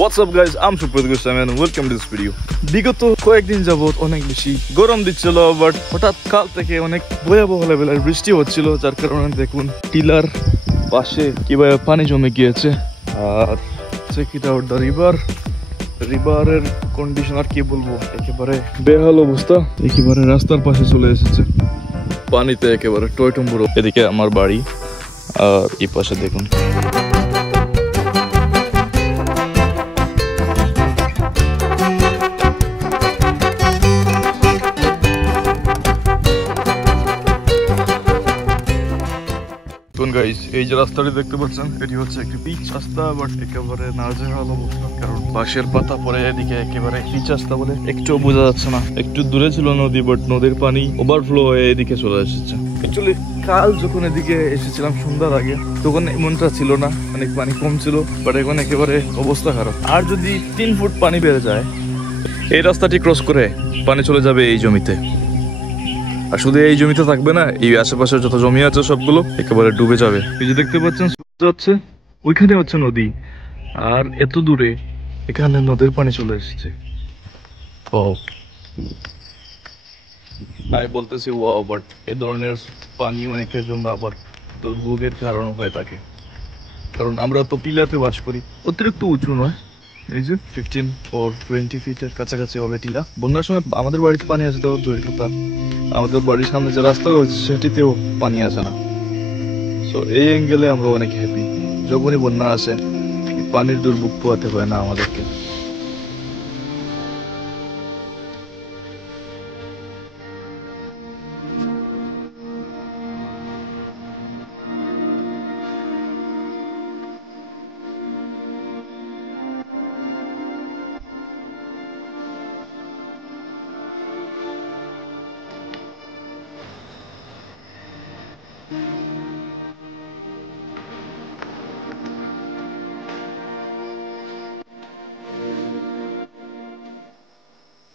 What's up guys, I'm Supreet Goswami and welcome to this video. বিগত কয়েকদিন যাবত অনেক বেশি গরম দিচ্ছিল, বাট হঠাৎ কাল থেকে অনেক ভয়াবহ লেভেলের বৃষ্টি হচ্ছিল, যার কারণে দেখুন টিলার পাশে কিভাবে পানি জমে গিয়েছে। আর চেক ইট আউট দ্য রিভারের কন্ডিশন আর কি বলবো, একেবারে বেহাল অবস্থা। একেবারে রাস্তার পাশে চলে এসেছে, পানিতে একেবারে টয়টম্বুর। এদিকে আমার বাড়ি আর এই পাশে দেখুন। এই যে রাস্তাটি দেখতে পাচ্ছেন, এটি হচ্ছে একটি পিচ রাস্তা, বাট একেবারে নাজেহাল অবস্থা, কারণ বাঁশের পাতা পরে এদিকে একেবারে পিচ রাস্তা বলে একটু বোঝা যাচ্ছে না। একটু দূরে ছিল নদী, বাট নদীর পানি ওভারফ্লো হয়ে এদিকে চলে এসেছে। অ্যাকচুয়ালি কাল যখন এদিকে এসেছিলাম সন্ধ্যার আগে, তখন এমনটা ছিল না, অনেক পানি কম ছিল, বাট এখন একেবারে অবস্থা খারাপ। আর যদি 3 ফুট পানি বেড়ে যায়, এই রাস্তাটি ক্রস করে পানি চলে যাবে এই জমিতে। আর শুধু এই জমিতে থাকবে না, এই আশেপাশে যত জমি আছে সবগুলো একেবারে ডুবে যাবে। এই যে দেখতে পাচ্ছেন যাচ্ছে, ওইখানে হচ্ছে নদী, আর এত দূরে এখানে নদীর পানি চলে এসেছে। আমি বলতেছি ওয়াও, বাট এই ধরনের পানি অনেকের জন্য আবার দুর্ভোগের কারণ হয়ে থাকে, কারণ আমরা তো টিলাতে বাস করি। অতিরিক্ত উঁচু নয়, এই যে 15 or 20 ফিটের কাছাকাছি হবে টিলা। বন্যার সময় আমাদের বাড়িতে পানি আসে, তো দূরের কথা, আমাদের বাড়ির সামনে যে রাস্তা রয়েছে সেটিতেও পানি আসে না। সো এই অ্যাঙ্গেলে আমরা অনেক হ্যাপি। যখনই বন্যা আসে, পানির দুর্ভোগ পোহাতে হয় না আমাদেরকে।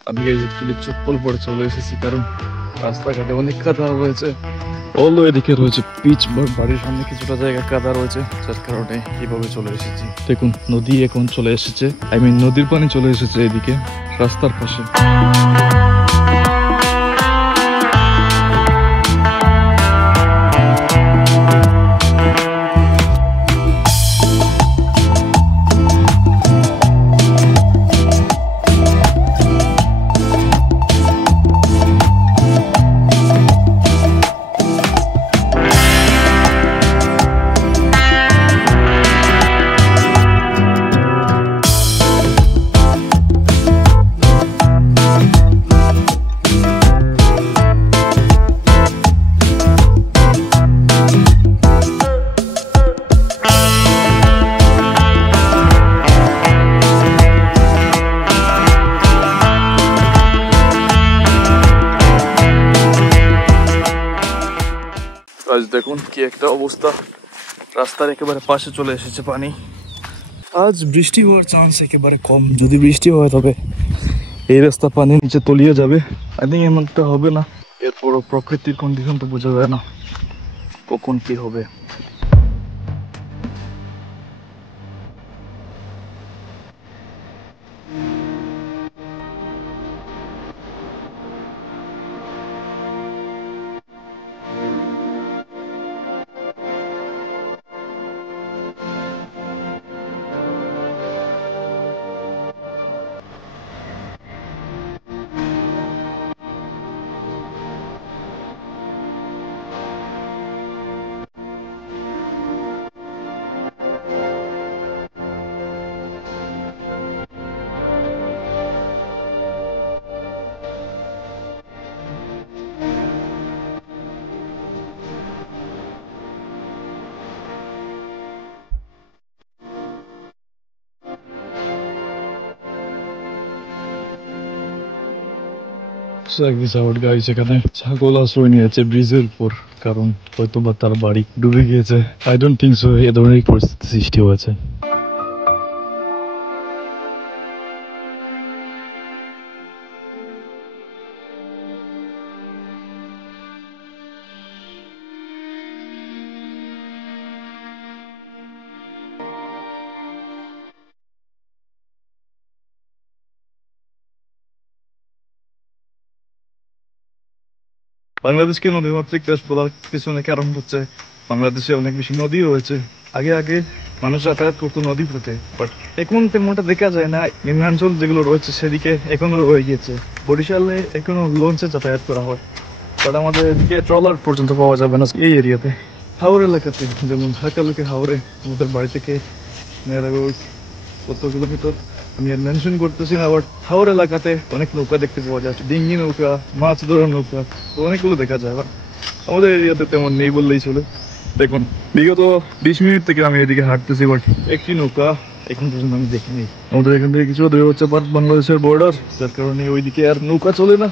আমি এই যে চপ্পল পরে চলে এসেছি, কারণ রাস্তাঘাটে অনেক কাদা রয়েছে। অলও এদিকে রয়েছে পিচ, বাড়ির সামনে কিছুটা জায়গা কাদা রয়েছে, যার কারণে এইভাবে চলে এসেছি। দেখুন নদী এখন চলে এসেছে, নদীর পানি চলে এসেছে এদিকে রাস্তার পাশে। আজ দেখুন কি একটা অবস্থা, রাস্তার একেবারে পাশে চলে এসেছে পানি। আজ বৃষ্টি হওয়ার চান্স একেবারে কম। যদি বৃষ্টি হয় তবে এই রাস্তা পানির নিচে তলিয়ে যাবে। আই থিঙ্ক এমনটা হবে না। এরপরও প্রকৃতির কন্ডিশন তো বোঝা যায় না কখন কি হবে। এখানে ছাগল আশ্রয় নিয়েছে ব্রিজের উপর, কারণ হয়তো বা তার বাড়ি ডুবে গিয়েছে। আই ডোন্ট থিঙ্ক সো এ ধরনের পরিস্থিতি সৃষ্টি হয়েছে। বাংলাদেশকে নদীমাতৃক দেশ বলার পিছনে কারণ হচ্ছে বাংলাদেশে অনেক বেশি নদী রয়েছে। আগে আগে মানুষ যাতায়াত করতো নদী পথে, বাট এখন তেমনটা দেখা যায় না। নিম্নাঞ্চল যেগুলো রয়েছে সেদিকে এখনো রয়ে গিয়েছে। বরিশালে এখনো লঞ্চে যাতায়াত করা হয়, বাট আমাদের এদিকে ট্রলার পর্যন্ত পাওয়া যাবে না এই এরিয়াতে। হাওর এলাকাতে, যেমন ঢাকা লোকে হাওরে, আমাদের বাড়ি থেকে কত কিলোমিটার আমি আর মেনশন করতেছি না, বাট হাওর এলাকাতে অনেক নৌকা দেখতে পাওয়া যায়, ডিঙ্গি নৌকা, মাছ ধরার নৌকা, তো অনেকগুলো দেখা যায়। বাট আমাদের এরিয়াতে তেমন নেই বললেই চলে। দেখুন, বিগত 20 মিনিট থেকে আমি এদিকে হাঁটতেছি, বাট একটি নৌকা এখন পর্যন্ত আমি দেখিনি। আমাদের এখান থেকে কিছু দূরে হচ্ছে বাংলাদেশের বর্ডার, যার কারণে ওইদিকে আর নৌকা চলে না।